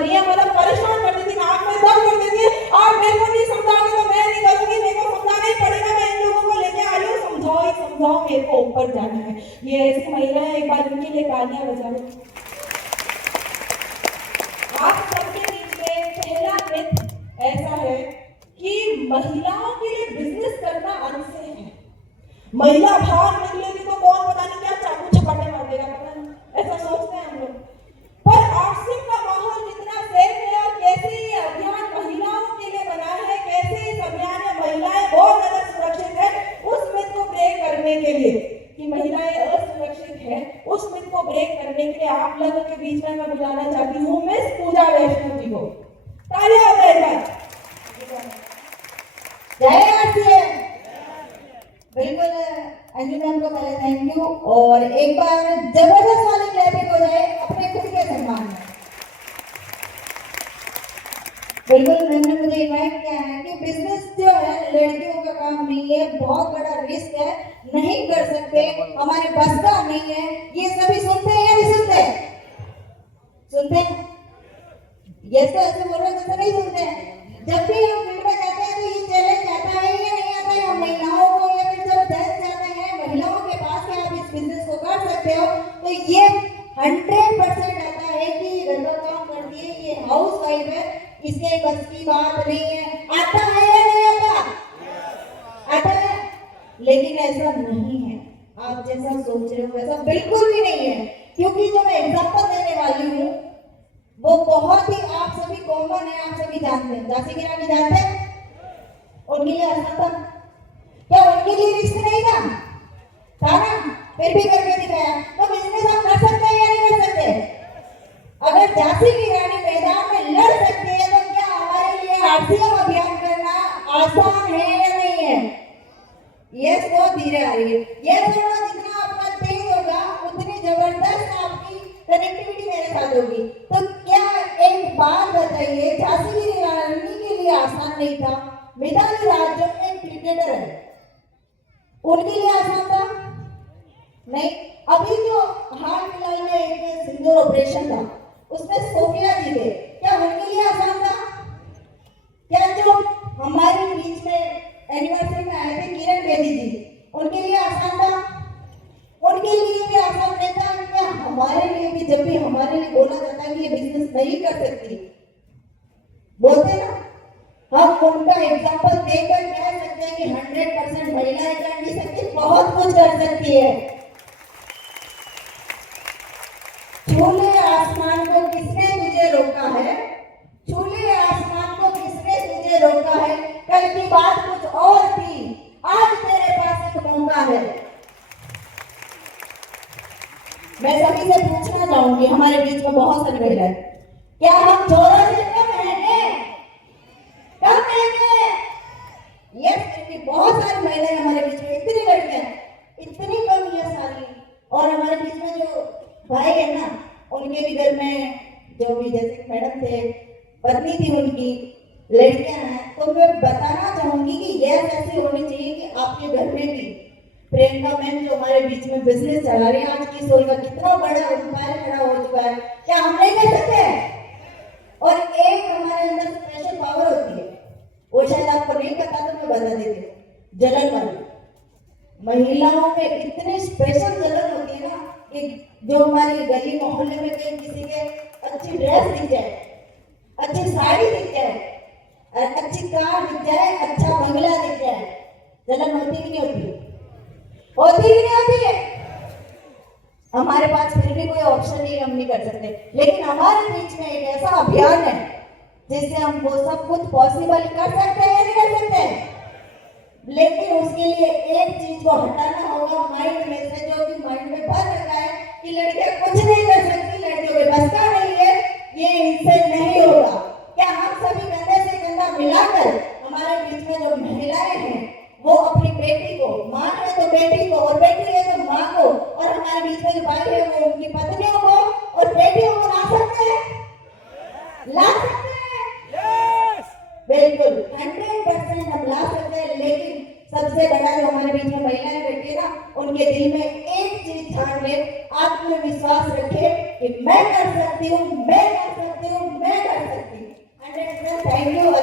नियम मतलब परेशान कर देती, नाक में दर्द कर देती है। आप मेरे को नहीं समझाओगे तो मैं नहीं करूंगी, मेरे को समझाना ही पड़ेगा, मैं इन लोगों को लेके आई हूँ, समझाओ ही समझाओ, मेरे को ऊपर जाना है। ये ऐसी महिलाएं, एक बार उनके लिए तालियां बजा लो। आप सबके बीच में पहला मिथ ऐसा है कि महिलाओं के लिए बिजनेस करना अनसेफ है। महिला बाहर निकलेगी तो कौन पता नहीं क्या चाकू चपाटे मार देगा, पता नहीं, ऐसा सोचते हैं हम लोग। पर आसिफ का माहौल कितना सेफ है और कैसे ये अभियान महिलाओं के लिए बना है, कैसे इस अभियान में महिलाएं बहुत ज्यादा सुरक्षित है, उस मिथ को ब्रेक करने के लिए कि महिलाएं असुरक्षित है, उस मिथ को ब्रेक करने के लिए आप लोगों के बीच में मैं बुलाना चाहती हूँ मिस पूजा वैष्णव जी को। तालियां हो जाए। जय आरसीएम। बिल्कुल अंजू मैम को पहले थैंक यू, और एक बार जबरदस्त वाली क्लैपिंग हो जाए अपने खुद के सम्मान में। बिल्कुल मैम ने मुझे इनवाइट किया है कि बिजनेस जो है लड़कियों का काम नहीं है, बहुत बड़ा रिस्क है, नहीं कर सकते, हमारे बस का नहीं है। ये सभी सुनते हैं या नहीं सुनते? सुनते हैं? ये तो ऐसे बोल रहे जैसे नहीं सुनते हैं। जब भी हम फील्ड में जाते हैं तो ये चैलेंज आता है या नहीं आता है हम महिलाओं को, या फिर जब जज जाते हैं महिलाओं के पास कि आप इस बिजनेस को कर सकते हो, तो ये 100% आता है कि ये घर का काम करती है, ये हाउस वाइफ है, इसके बस की बात नहीं है। आता है या नहीं आता? आता है। लेकिन ऐसा नहीं है, आप जैसा सोच रहे हो वैसा बिल्कुल भी नहीं है, क्योंकि जो मैं एग्जाम्पल देने वाली हूँ वो बहुत ही आप सभी कॉमन है, आप सभी जानते हैं। झांसी की रानी जानते हैं? उनके लिए आसान था क्या? उनके लिए रिस्क नहीं था? था ना? फिर भी करके दिखाया। तो बिजनेस हम कर सकते हैं या नहीं कर सकते? अगर झांसी की रानी मैदान में लड़ सकती है तो क्या हमारे लिए आरसीएम अभियान करना आसान है या नहीं है? यस, बहुत धीरे आ रही है। यस होगा, जितना आपका तेज होगा उतनी जबरदस्त आपकी कनेक्टिविटी मेरे साथ होगी। तो क्या एक बात बताइए, झांसी की रानी के लिए आसान नहीं था? मिताली राज जो एक क्रिकेटर है उनके लिए आसान था? नहीं। अभी जो हाल फिलहाल में एक सिंदूर ऑपरेशन था उसमें सोफिया जी थे, क्या उनके लिए आसान था? क्या जो हमारे बीच में एनिवर्सरी में आए थे किरण बेदी जी, उनके लिए आसान था? उनके लिए भी आसान नहीं था? क्या हमारे लिए भी, जब भी हमारे लिए बोला जाता है कि ये बिजनेस नहीं कर सकती, बोलते ना, हम उनका एग्जांपल देकर कह सकते हैं कि 100% महिलाएं कर नहीं सकती, बहुत कुछ कर सकती है। खुले आसमान को किसने तुझे रोका है? खुले आसमान को किसने तुझे रोका है? कल की बात कुछ और थी, आज तेरे पास एक मौका है। मैं सभी से पूछना चाहूंगी, हमारे बीच में बहुत सारी महिलाएं, क्या हम छोरा से कम रहेंगे? कम रहेंगे? यस, क्योंकि बहुत सारी महिलाएं हमारे बीच में, इतनी लड़कियां, इतनी कम ये सारी, और हमारे बीच में जो भाई है ना, उनके भी घर में जो भी जैसे मैडम थे, पत्नी थी उनकी, लड़कियां हैं, तो मैं बताना चाहूंगी कि यह ऐसी होनी चाहिए कि आपके घर में भी प्रियंका मैम जो हमारे बीच में बिजनेस चला रही है, आज की सोल का कितना बड़ा एम्पायर खड़ा हो चुका है, क्या हम नहीं कर सकते? और एक हमारे अंदर स्पेशल पावर होती है, वो शायद आपको नहीं पता, तो मैं बता देती हूँ, जलन वाली। महिलाओं में इतनी स्पेशल जलन होती है ना कि जो हमारी गली मोहल्ले में कहीं किसी के अच्छी ड्रेस दिख जाए, अच्छी साड़ी दिख जाए, अच्छी कार दिख जाए, अच्छा बंगला दिख जाए, जलन होती कि नहीं होती? होती कि नहीं होती है? हमारे पास फिर भी कोई ऑप्शन नहीं, हम नहीं कर सकते, लेकिन हमारे बीच में एक ऐसा अभियान है जिससे हम वो सब कुछ पॉसिबल कर सकते हैं या नहीं कर सकते? लेकिन उसके लिए एक चीज को हटाना होगा माइंड में से, जो कि माइंड में भर रखा है कि लड़कियां कुछ नहीं कर सकती, लड़कियों के बस का नहीं है, ये इनसे नहीं होगा। क्या हम सभी कंधे से कंधा मिलाकर हमारे बीच में जो महिलाएं हैं वो अपनी बेटी को, माँ है तो बेटी को, और बेटी है तो माँ को, और हमारे बीच में जो भाई है वो उनकी पत्नियों को और बेटियों को ला सकते हैं? ला सकते हैं? बिल्कुल 100% हम ला सकते हैं। लेकिन सबसे बड़ा जो हमारे बीच में महिलाएं बैठी है ना, उनके दिल में एक चीज ठान ले, आत्मविश्वास रखे कि मैं कर सकती हूँ, मैं कर सकती हूँ, मैं कर थैंक यू